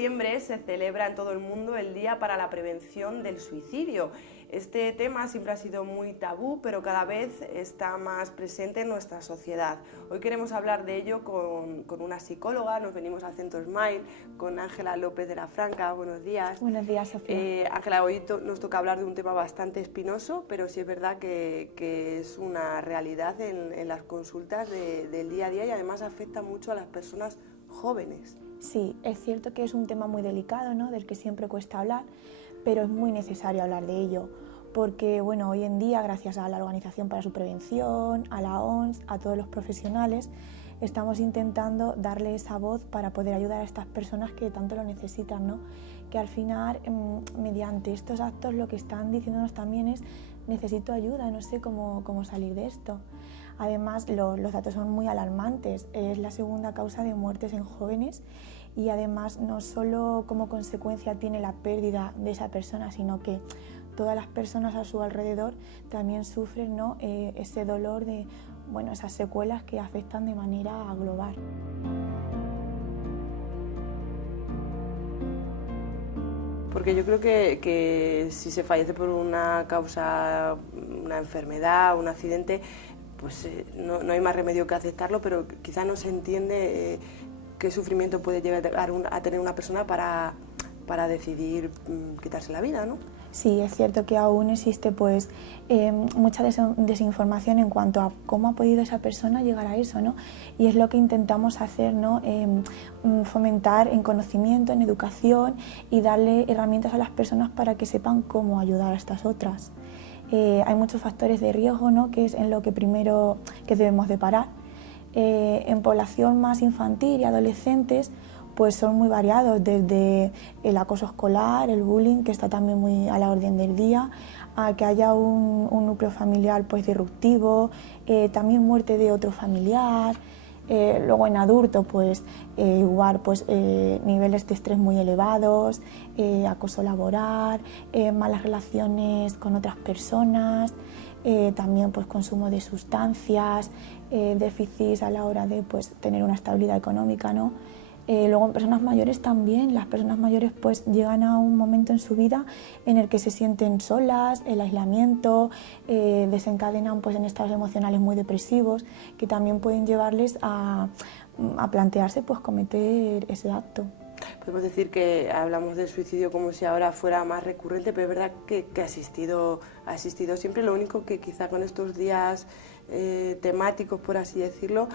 diciembre se celebra en todo el mundo el Día para la Prevención del Suicidio. Este tema siempre ha sido muy tabú, pero cada vez está más presente en nuestra sociedad. Hoy queremos hablar de ello con una psicóloga. Nos venimos al Centro Smile con Ángela López de la Franca. Buenos días. Buenos días, Sofía. Ángela, hoy nos toca hablar de un tema bastante espinoso, pero sí es verdad que es una realidad en las consultas del día a día y además afecta mucho a las personas jóvenes. Sí, es cierto que es un tema muy delicado, ¿no?, del que siempre cuesta hablar, pero es muy necesario hablar de ello, porque bueno, hoy en día, gracias a la Organización para su Prevención, a la OMS, a todos los profesionales, estamos intentando darle esa voz para poder ayudar a estas personas que tanto lo necesitan, ¿no? Que al final, mediante estos actos, lo que están diciéndonos también es: necesito ayuda, no sé cómo salir de esto. Además, los datos son muy alarmantes. Es la segunda causa de muertes en jóvenes y además no solo como consecuencia tiene la pérdida de esa persona, sino que todas las personas a su alrededor también sufren, ¿no?, ese dolor de, bueno, esas secuelas que afectan de manera global. Porque yo creo que si se fallece por una causa, una enfermedad, un accidente, pues no hay más remedio que aceptarlo, pero quizá no se entiende qué sufrimiento puede llegar a tener una persona para decidir quitarse la vida, ¿no? Sí, es cierto que aún existe pues mucha desinformación en cuanto a cómo ha podido esa persona llegar a eso, ¿no? Y es lo que intentamos hacer, ¿no? Fomentar en conocimiento, en educación y darle herramientas a las personas para que sepan cómo ayudar a estas otras. Hay muchos factores de riesgo, ¿no?, que es en lo que primero que debemos de parar. En población más infantil y adolescentes pues son muy variados, desde el acoso escolar, el bullying, que está también muy a la orden del día, a que haya un núcleo familiar pues disruptivo, también muerte de otro familiar. Luego en adultos pues igual pues niveles de estrés muy elevados, acoso laboral, malas relaciones con otras personas, también pues consumo de sustancias, déficits a la hora de pues tener una estabilidad económica, ¿no? Luego en personas mayores también, las personas mayores pues llegan a un momento en su vida en el que se sienten solas, el aislamiento, desencadenan pues en estados emocionales muy depresivos que también pueden llevarles a plantearse pues cometer ese acto. Podemos decir que hablamos del suicidio como si ahora fuera más recurrente, pero es verdad que ha existido siempre. Lo único que quizá con estos días temáticos, por así decirlo,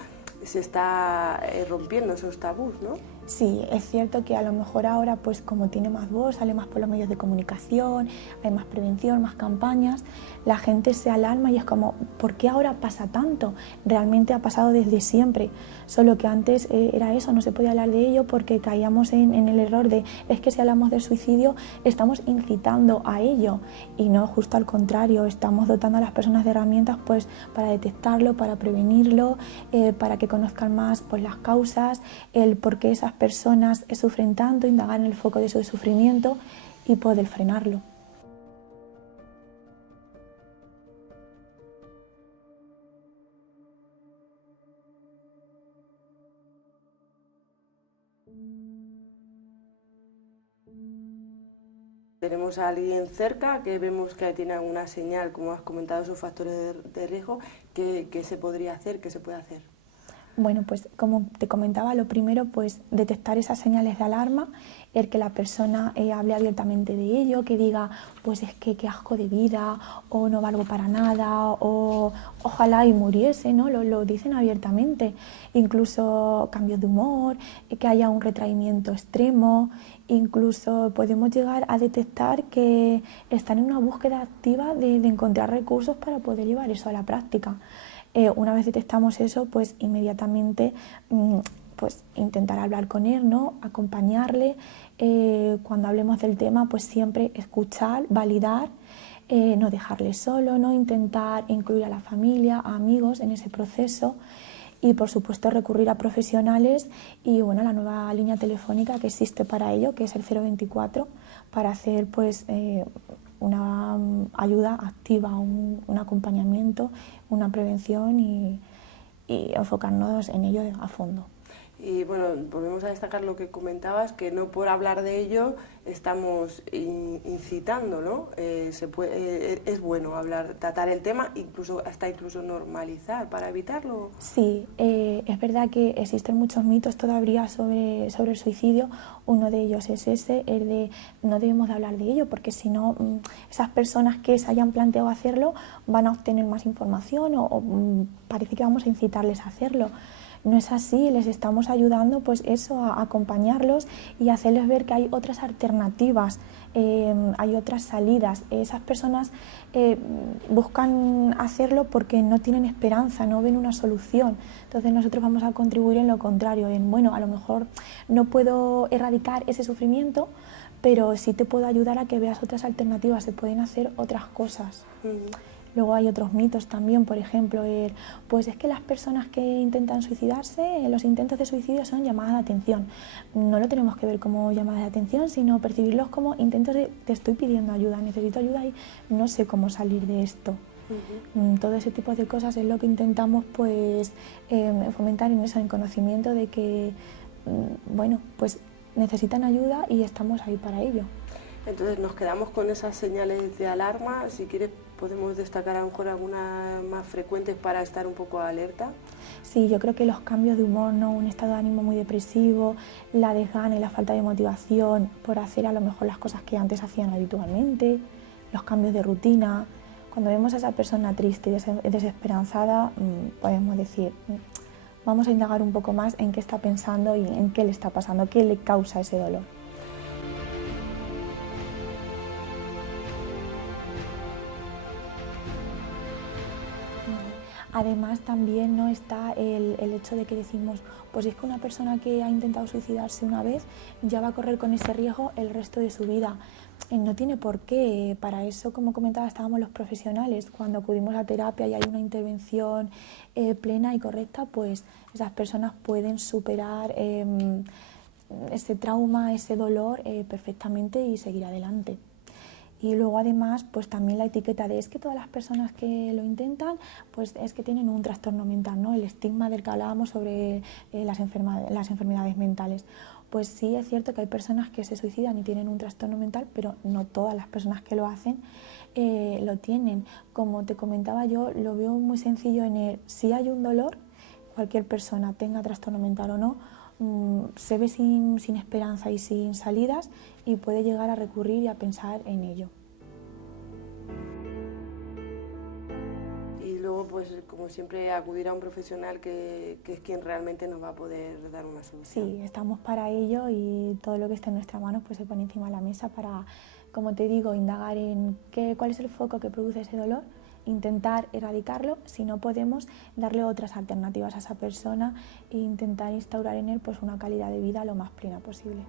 se está rompiendo esos tabús, ¿no? Sí, es cierto que a lo mejor ahora, pues como tiene más voz, sale más por los medios de comunicación, hay más prevención, más campañas, la gente se alarma y es como, ¿por qué ahora pasa tanto? Realmente ha pasado desde siempre, solo que antes era eso, no se podía hablar de ello porque caíamos en el error de, es que si hablamos del suicidio estamos incitando a ello, y no, justo al contrario, estamos dotando a las personas de herramientas pues para detectarlo, para prevenirlo, para que conozcan más pues las causas, el por qué esas personas sufren tanto, indagar en el foco de su sufrimiento y poder frenarlo. Tenemos a alguien cerca que vemos que tiene alguna señal, como has comentado, esos factores de riesgo, ¿qué se podría hacer, qué se puede hacer? Bueno, pues como te comentaba, lo primero, pues detectar esas señales de alarma, el que la persona hable abiertamente de ello, que diga, pues es que qué asco de vida, o no valgo para nada, o ojalá y muriese, ¿no? Lo dicen abiertamente. Incluso cambios de humor, que haya un retraimiento extremo, incluso podemos llegar a detectar que están en una búsqueda activa de encontrar recursos para poder llevar eso a la práctica. Una vez detectamos eso, pues inmediatamente pues intentar hablar con él, ¿no?, acompañarle. Cuando hablemos del tema, pues siempre escuchar, validar, no dejarle solo, ¿no?, intentar incluir a la familia, a amigos en ese proceso y por supuesto recurrir a profesionales y bueno, la nueva línea telefónica que existe para ello, que es el 024, para hacer pues una ayuda activa, un acompañamiento, una prevención y enfocarnos en ello a fondo. Y bueno, volvemos a destacar lo que comentabas, que no por hablar de ello estamos incitando, ¿no? Es bueno hablar, tratar el tema, incluso normalizar para evitarlo. Sí, es verdad que existen muchos mitos todavía sobre el suicidio. Uno de ellos es ese, el de no debemos de hablar de ello, porque si no, esas personas que se hayan planteado hacerlo van a obtener más información o parece que vamos a incitarles a hacerlo. No es así, les estamos ayudando pues eso, a acompañarlos y hacerles ver que hay otras alternativas, hay otras salidas. Esas personas buscan hacerlo porque no tienen esperanza, no ven una solución. Entonces nosotros vamos a contribuir en lo contrario, en bueno, a lo mejor no puedo erradicar ese sufrimiento, pero sí te puedo ayudar a que veas otras alternativas, se pueden hacer otras cosas. Luego hay otros mitos también, por ejemplo, pues es que las personas que intentan suicidarse, los intentos de suicidio son llamadas de atención. No lo tenemos que ver como llamadas de atención, sino percibirlos como intentos de te estoy pidiendo ayuda, necesito ayuda y no sé cómo salir de esto. Todo ese tipo de cosas es lo que intentamos pues fomentar en eso, en conocimiento de que bueno, pues necesitan ayuda y estamos ahí para ello. Entonces nos quedamos con esas señales de alarma. Si quieres podemos destacar a lo mejor algunas más frecuentes para estar un poco alerta. Sí, yo creo que los cambios de humor, ¿no? Un estado de ánimo muy depresivo, la desgana y la falta de motivación por hacer a lo mejor las cosas que antes hacían habitualmente, los cambios de rutina. Cuando vemos a esa persona triste y desesperanzada, podemos decir, vamos a indagar un poco más en qué está pensando y en qué le está pasando, qué le causa ese dolor. Además también no está el hecho de que decimos, pues es que una persona que ha intentado suicidarse una vez ya va a correr con ese riesgo el resto de su vida. No tiene por qué. Para eso, como comentaba, estábamos los profesionales. Cuando acudimos a terapia y hay una intervención plena y correcta, pues esas personas pueden superar ese trauma, ese dolor perfectamente y seguir adelante. Y luego además pues también la etiqueta de es que todas las personas que lo intentan pues es que tienen un trastorno mental, ¿no? El estigma del que hablábamos sobre las enfermedades mentales. Pues sí, es cierto que hay personas que se suicidan y tienen un trastorno mental, pero no todas las personas que lo hacen lo tienen. Como te comentaba yo, lo veo muy sencillo en si hay un dolor, cualquier persona tenga trastorno mental o no, se ve sin esperanza y sin salidas y puede llegar a recurrir y a pensar en ello. Y luego, pues como siempre, acudir a un profesional que es quien realmente nos va a poder dar una solución. Sí, estamos para ello y todo lo que esté en nuestra mano pues se pone encima de la mesa para, como te digo, indagar en cuál es el foco que produce ese dolor, intentar erradicarlo, si no podemos darle otras alternativas a esa persona e intentar instaurar en él pues una calidad de vida lo más plena posible.